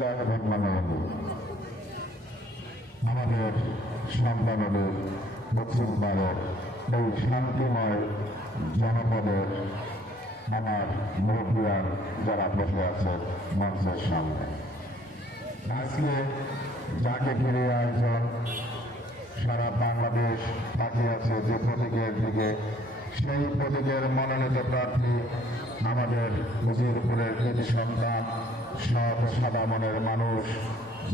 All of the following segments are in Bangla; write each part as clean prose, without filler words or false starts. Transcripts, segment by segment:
বিসমিল্লাহির রহমানির রহিম। আমাদের সন্তানদের মুসলমানের এই শান্তিময় জনপদের আমার মুরব্বিয়ান যারা বসে আছে মঞ্চের সামনে, আজকে যাকে ঘিরে আয়োজন সারা বাংলাদেশ তাকিয়ে আছে যে প্রতীকের দিকে, সেই প্রতীকের মনোনীত প্রার্থী আমাদের উজিরপুরের কৃতি সন্তান সৎ সাদা মনের মানুষ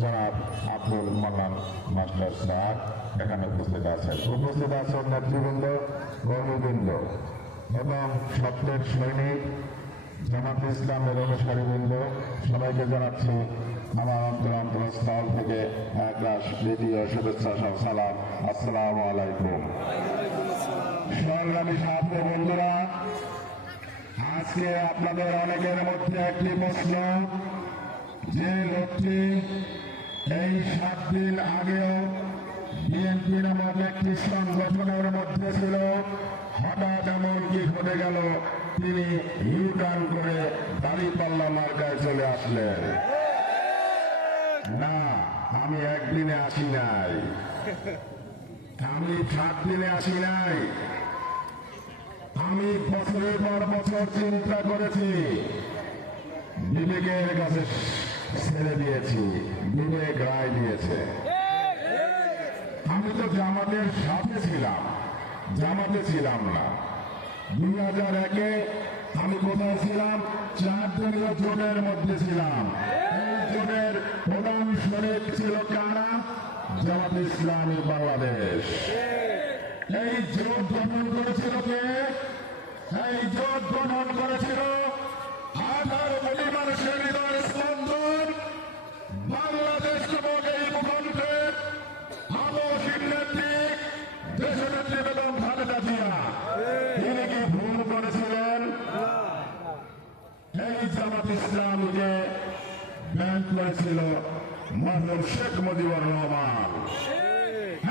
জনাব আব্দুল মান্নান মাস্টার স্যার এখানে উপস্থিত আছেন নেতৃবৃন্দ, কর্মীবৃন্দ এবং সত্যের সৈনিক জামাত ইসলামের অনুসারীবৃন্দ, সবাইকে জানাচ্ছি আমার অন্তরস্থল থেকে একরাশ দ্বিতীয় শুভেচ্ছা সহ সালাম। আসসালামু আলাইকুম। সংগ্রামী ছাত্র বন্ধুরা, আজকে আপনাদের অনেকের মধ্যে একটি প্রশ্ন, যে লোকটি এই 7 দিন আগেও বিএনপি নামক একটি সংগঠনের মধ্যে ছিল, হঠাৎ এমন কি ঘটে গেল তিনি ইউটার্ন করে দাঁড়িপাল্লা মার্কায় চলে আসলেন? না, আমি একদিনে আসি নাই, আমি 7 দিনে আসি নাই, আমি বছরের পর বছর চিন্তা করেছি, বিবেকের কাছে ছেড়ে দিয়েছি, বিবেক রায় দিয়েছে। আমি তো জামাতের সাথে ছিলাম, জামাতে ছিলাম না। 2001-এ আমি কোথায় ছিলাম? 4 দলীয় জোটের মধ্যে ছিলাম। এই জোটের প্রধান শরিক ছিল কারা? জামাত ইসলামী বাংলাদেশ। এই জোট গঠন করেছিল কে? এই জোট গঠন করেছিল 18 কোটি মানুষের হৃদয় স্পন্দন বাংলাদেশ নামক এই ভূখণ্ডের আদর্শিক নেত্রী দেশনেত্রী বেগম খালেদা জিয়া। তিনি কি ভুল করেছিলেন? এই জামাত ইসলামীকে ব্যান করেছিল মরহুম শেখ মুজিবুর রহমান।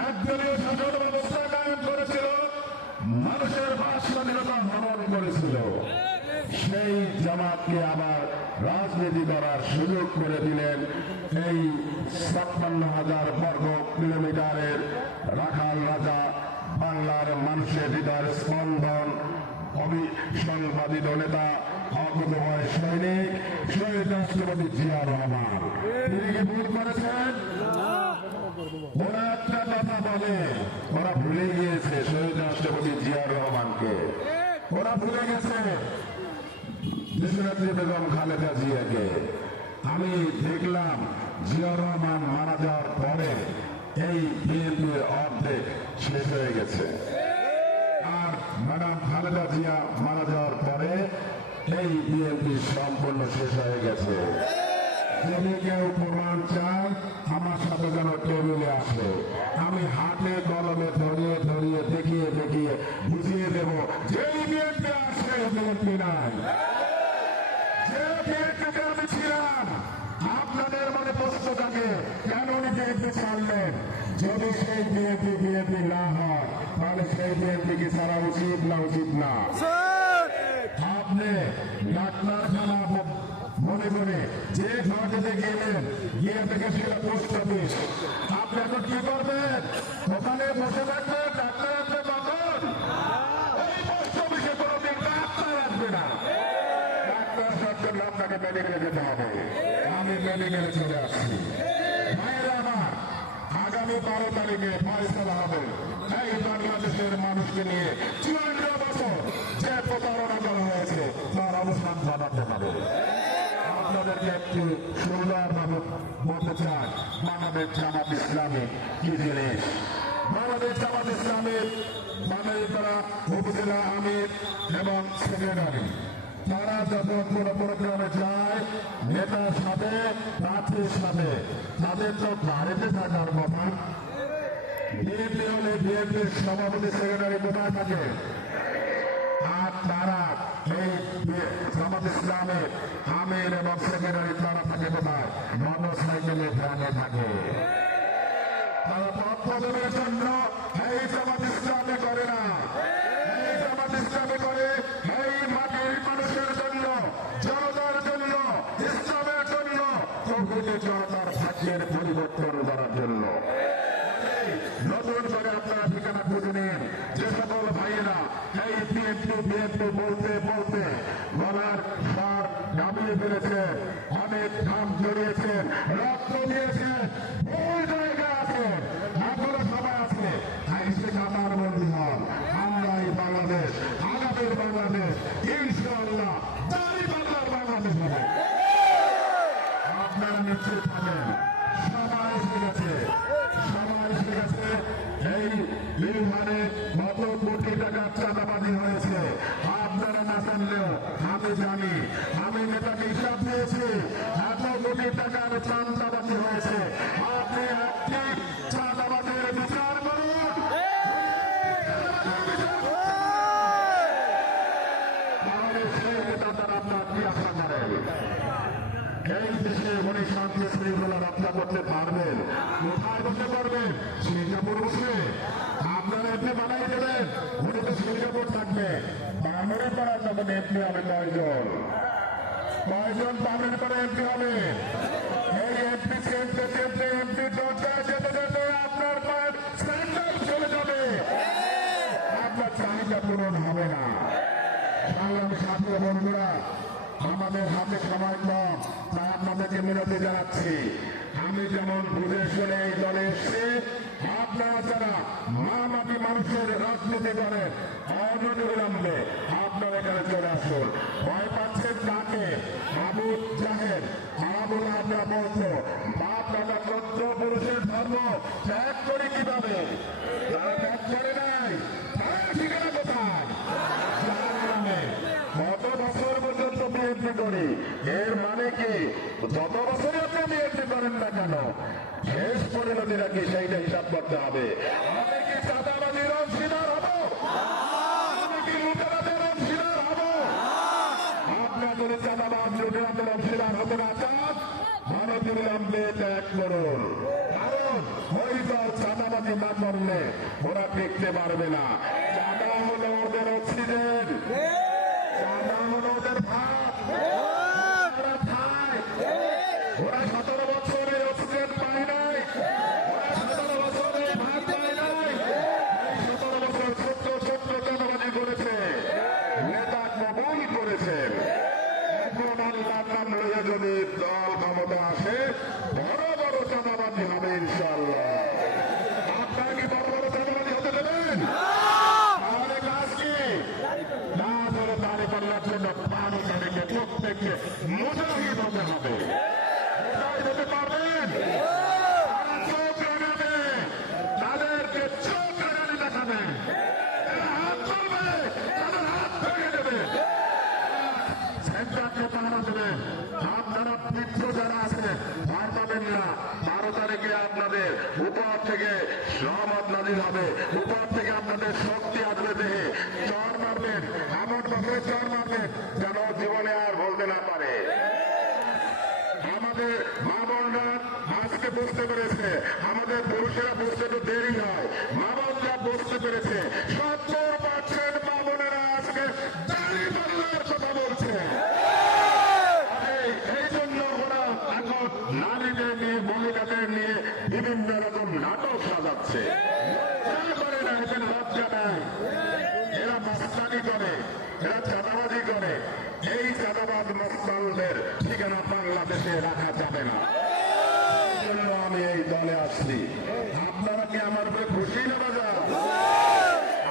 একদলীয় শাসন ব্যবস্থা কায়েম করেছিল, মানুষের বাক স্বাধীনতা হরণ করেছিল। সেই জামাতকে আবার রাজনীতি করার সুযোগ করে দিলেন এই 56,000 বর্গ কিলোমিটারের রাখাল রাজা, বাংলার মানুষের হৃদয়ের স্পন্দন, অবিসংবাদিত নেতা, অকুতভয় সৈনিক, শহীদ রাষ্ট্রপতি জিয়া রহমান। তিনি কি ভুল করেছেন? ওরা একটা কথা বলে, ওরা ভুলে গিয়েছে শহীদ রাষ্ট্রপতি জিয়া রহমানকে, ওরা ভুলে গেছে দেশনেত্রী বেগম খালেদা জিয়াকে। আমি দেখলাম জিয়া রহমান মারা যাওয়ার পরে এই বিএনপির অর্ধেক শেষ হয়ে গেছে, আর ম্যাডাম খালেদা জিয়া মারা যাওয়ার পরে এই বিএনপি সম্পূর্ণ শেষ হয়ে গেছে। যদি কেউ প্রমাণ চায় আমার সাথে যেন টেবিলে আসে, আমি হাতে কলমে ধরিয়ে ধরিয়ে দেখিয়ে দেখিয়ে বুঝিয়ে দেব যে বিএনপি আসে, বিএনপি নাই। যে বিএনপিতে আমি ছিলাম, আপনাদের মনে প্রশ্ন থাকে কেন উনি বিএনপি ছাড়লেন? যদি সেই বিএনপি না হয়, তাহলে সেই বিএনপি কি ছাড়া উচিত না উচিত না? আপনি ডাক্তারখানা মনে করে যে ঘাটে গেলেন, গিয়ে থেকে সেটা পোস্ট অফিস, আপনি এখন কি করবেন? ওখানে বসে থাকবেন, ডাক্তার আসবে কখন? ওই পোস্ট অফিসে কোনোদিন ডাক্তার আসবে না, ডাক্তার সব করলে আপনাকে মেডিকেলে যেতে হবে। আমি মেডিকেলে চলে আসছি। ভাইয়েরা আমার, আগামী 12 তারিখে ফয়সালা হবে এই বাংলাদেশের মানুষকে নিয়ে 54 বছর যে প্রতারণা করা হয়েছে তার অবসান ঘটাতে হবে। আপনাদেরকে একটু সুন্দরভাবে বলতে চাই বাংলাদেশ জামাত ইসলামী কি জিনিস। বাংলাদেশ জামাত ইসলামী বানাইপাড়া উপজেলা আমির এবং সেক্রেটারি, তারা যখন কোনো প্রোগ্রামে যায় নেতার সাথে, প্রার্থীর সাথে, তাদের তো বাড়িতে থাকার কথা। বিএনপি হলে বিএনপির সভাপতি সেক্রেটারি কোথায় থাকে? আর তারা এই জামাত ইসলামের আমির এবং সেক্রেটারি তারা থাকে কোথায়? মোটর সাইকেলে, ভ্যানে থাকে। তারা পথের জন্য এই জামাত ইসলামে করে না, এই জামাত ইসলামে করে এই মাটির মানুষের জন্য, জনতার জন্য, ইসলামের জন্য, প্রকৃতির জন্য। বিএনপি বলতে বলতে গলার স্বর নামিয়ে ফেলেছে, অনেক ঘাম জড়িয়েছেন, রক্ত দিয়েছেন, ভুল জায়গা আছে, এখনো সময় আছে, আইসে কাতার বন্দী হন। আমরাই বাংলাদেশ, আগামীর বাংলাদেশ, ইনশাআল্লাহ দাঁড়ি বাংলার বাংলাদেশ হবে। আপনারা নিশ্চিত থাকেন, সবাই এসে গেছে, সবাই এসে গেছে। এই নির্মাণে কত কোটি টাকার চাঁদাবাজি হয়েছে আপনারা না জানলেও আমি জানি। আমি নেতাকে হিসাব দিয়েছি, এত কোটি টাকার চাঁদাবাজি হয়েছে। আপনি একটি চাঁদাবাজির বিচার করুন, তাহলে সেই নেতা তারা আপনার কি আশা করেন? এই দেশে উনি শান্তি শৃঙ্খলা রক্ষা করতে পারবেন, কোথায় করতে পারবেন? সিঙ্গাপুর বসে আপনারা এমনি বানাই দেবেন, উনি তো সিঙ্গাপুর থাকবে। বামনে করার যখন এমপি হবে কয়জন? কয়জন বামনে করে এমপি হবে? এই এমপি চেনতে চেনতে এমপি দরজায় যেতে যেতে আপনার পায়ের স্যান্ডেল চলে যাবে, আপনার চাহিদা পূরণ হবে না। সংগ্রামী সাথী বন্ধুরা, আমাদের হাতে সময় কম, তাই আপনাদেরকে মিনতি জানাচ্ছি। আমি যেমন বুঝে শুনে এই দলে এসেছি, আপনারা যারা মাটি মানুষের রাজনীতি করেন, অনবিলম্বে আপনারা এখানে চলে আসুন। ভয় পাচ্ছেন কাকে? আবু জাহেল আবুল আপনারা বলতো বাপ দাদা পুত্র পুরুষের ধর্ম ত্যাগ করে কিভাবে? তারা ত্যাগ করে নাই, তারা ঠিকানা কোথায়? কত বছর পর্যন্ত বিএনপি করি, এর মানে কি যত বছরই আপনি বিএনপি করেন না কেন শেষ পরিণতিটা কি সেইটা হিসাব করতে হবে। আমি কি চাঁদাবাজির অংশীদার হব? আমি কি লুটেরাদের অংশীদার হব? আপনার যদি চাঁদাবাজ লুটেরাদের অংশীদার হতে না চান, অনবিলম্বে ত্যাগ করুন। কারণ ওই দল চাঁদাবাজি না করলে ওরা টিকতে পারবে না। চাঁদা হলো ওদের অক্সিজেন, চাঁদা হলো ওদের ভাত, ওরা খায়। ওরা 17 বছরে অক্সিজেন পায় নাই, ওরা 17 বছরে ভাত পায় নাই। এই 17 বছর ছোট্ট ছোট্ট চাঁদাবাজি করেছে, নেতা কবুল করেছেন। এখন আল্লাহর নাম লইয়া যদি দল ক্ষমতা আসে, বড় বড় চাঁদাবাজি হবে ইনশাআল্লাহ। আপনারা কি বড় বড় চাঁদাবাজি হতে দেবেন? তাহলে কাজ কি? না ধরে দাঁড়িয়ে পাল্লার জন্য পানি তাদেরকে প্রত্যেককে মুজাহিদ হতে হবে। মুজাহিদ হতে পারবেন? তারা চোখ লাগাবে, তাদেরকে চোখ লাগানি দেখাবে, এরা হাত ধরবে, তাদের হাত ভেঙে দেবে, সেন্টারকে পাহারা দেবে। আপনারা মিত্র যারা আছে ভয় পাবেন না। 12 তারিখে আপনাদের উপর থেকে রহমত নাজিল হবে, উপর থেকে আপনাদের শক্তি আসবে, দেহে চর মারবেন, এমন ভাবে চর মারবেন যেন জীবনে আর বলতে না পারে। আমাদের মা বোনরা আজকে বুঝতে পেরেছে, আমাদের পুরুষেরা বুঝতে একটু দেরি হয়, মা বোনরা বুঝতে পেরেছে। 70% মা বোনেরা আজকে দাঁড়িয়ে পাল্লার কথা বলছে। এই জন্য ওরা এখন নারীদের নিয়ে, মহিলাদের নিয়ে বিভিন্ন রকম নাটক সাজাচ্ছে। করে না, এদের লজ্জা নাই। এরা মস্তানি করে, এরা চাঁদাবাজি করে। এই চাঁদাবাজ মস্তানদের ঠিকানা বাংলাদেশে রাখা যাবে না। এই জন্য আমি এই দলে আসছি। আপনারা কি আমার উপরে খুশি না বাজা?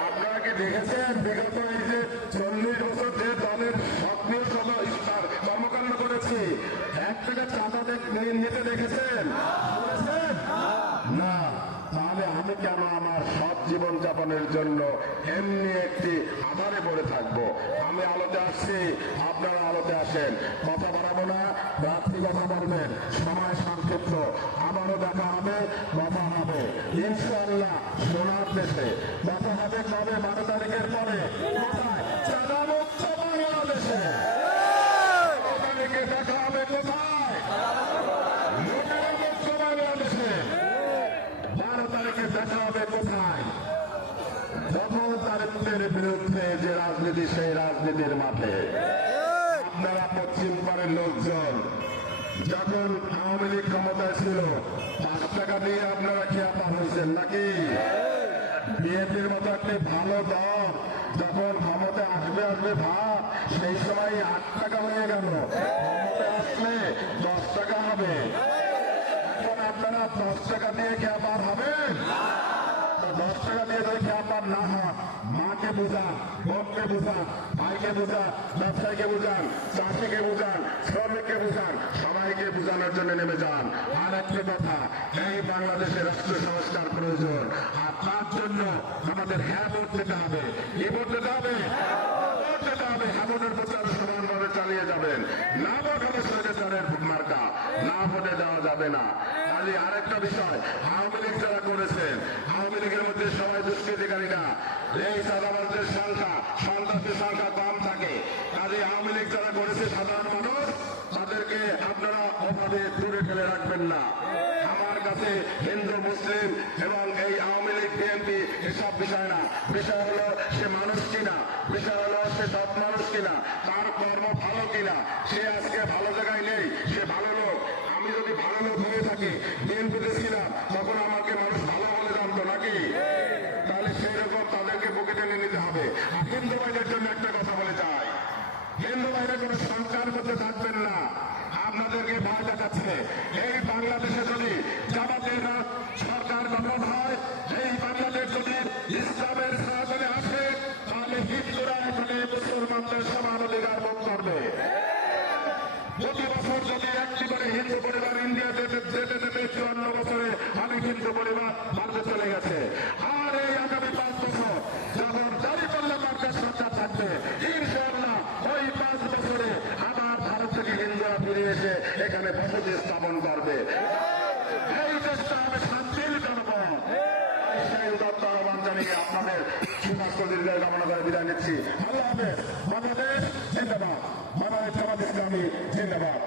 আপনারা কি দেখেছেন বিগত এই যে 40 বছর যে দলের সক্রিয় কর্মকাণ্ড করেছি, এক টাকা চাঁদা নিতে দেখেছেন? না। তাহলে আমি কেন আমার সৎ জীবন যাপনের জন্য এমনি একটি আধারে পড়ে থাকবো? আমি আলোতে আসছি, আপনারা আলোতে আসেন। কথা বাড়াবো না, রাত্রি কথা বলবেন, সময় সংক্ষিপ্ত। আবারও দেখা হবে, কথা হবে ইনশাআল্লাহ সোনার দেশে। কথা হবে কবে? 12 তারিখের পরে। কোথায়? চাঁদা মুক্ত বাংলাদেশে। 12 তারিখে দেখা হবে কোথায়? লুটেরা মুক্ত বাংলাদেশে। 12 তারিখে দেখা হবে কোথায়? দখলদারিত্বের বিরুদ্ধে যে রাজনীতি, সেই রাজনীতির মাঠে। আপনারা পশ্চিম পাড়ের লোকজন যখন আওয়ামী লীগ ক্ষমতায় ছিল, 5 টাকা দিয়ে আপনারা খেয়াপা হয়েছেন নাকি? বিএনপির মতো একটি ভালো দল যখন ক্ষমতা আসবে ভাব, সেই সময় 8 টাকা হয়ে গেল, ক্ষমতা আসলে 10 টাকা হবে। এখন আপনারা 10 টাকা দিয়ে কি আবার হবেন? 10 টাকা দিয়ে যদি আবার না হয়, মাকে বুঝান, বোনকে বুঝান, ভাইকে বুঝান, ব্যবসায়ীকে বুঝান, চাষিকে বুঝান, শ্রমিককে বুঝান, সবাইকে বুঝানোর জন্য নেমে যান। আর একটা কথা, এই বাংলাদেশে রাষ্ট্র সংস্কার প্রয়োজন। আর তার জন্য আমাদের হ্যাঁ ভোট দিতে হবে। কি ভোট দিতে হবে? ভোট দিতে হবে। হ্যাঁ ভোটের প্রচার সমানভাবে চালিয়ে যাবেন। না ভোট হবে স্বৈরাচারের মার্কা, না ভোটে দেওয়া যাবে না। খালি আরেকটা বিষয়, আওয়ামী লীগ যারা করেছেন, আওয়ামী লীগের মধ্যে সবাই দুষ্কৃতিকারী না। এই চাঁদাবাজদের সংখ্যা, সন্ত্রাসের সংখ্যা কম থাকে। কাজে আওয়ামী লীগ যারা করেছে সাধারণ মানুষ, তাদেরকে আপনারা অভাবে দূরে ফেলে রাখবেন না। আমার কাছে হিন্দু মুসলিম এবং এই আওয়ামী লীগ বিএনপি এসব বিষয় না। বিষয় হলো সে মানুষ কিনা, বিষয় হলো সে সৎ মানুষ কিনা, তার কর্ম ভালো কিনা, সে আজকে ভালো জায়গায় নেই, সে ভালো লোক। আমি যদি ভালো লোক হয়ে থাকি, বিএনপিতে ছিলাম, তখন আমাকে মানুষ ভালো বলে জানতো নাকি? তাহলে সেই রকম তাদেরকে বুকে টেনে নিতে হবে। আর হিন্দু ভাইদের জন্য একটা কথা বলে যায়, হিন্দু ভাইরা কোনো সংখ্যার মধ্যে থাকবেন না। আপনাদেরকে ভয় দেখাচ্ছে। এই বাংলাদেশে যদি জামাতের সরকার গঠন হয়, এই বাংলাদেশ যদি ইসলামের শাসনে আসে, তাহলে হিন্দুরা এখানে মুসলমানদের সমান অধিকার ভোগ করবে। প্রতি বছর যদি একটি করে হিন্দু পরিবার ইন্ডিয়া যেতে 54 বছরে অনেক হিন্দু পরিবার ভারতে চলে গেছে। আর এই আগামী 5 বছর যখন দাঁড়িপাল্লা মার্কার সরকার থাকবে, ইনশাআল্লাহ ওই 5 বছরে আবার ভারত থেকে হিন্দুরা ফিরে এসে এখানে বসতি স্থাপন করবে। এই দেশটা হবে শান্তির জনপদ। সেই দত্ত আহ্বান জানিয়ে আপনাদের সুস্বাস্থ্য দীর্ঘায়ু কামনা করে বিদায় নিচ্ছি। আল্লাহ হাফেজ। বাংলাদেশ জিন্দাবাদ। বাংলাদেশ জামাত ইসলামী জিন্দাবাদ।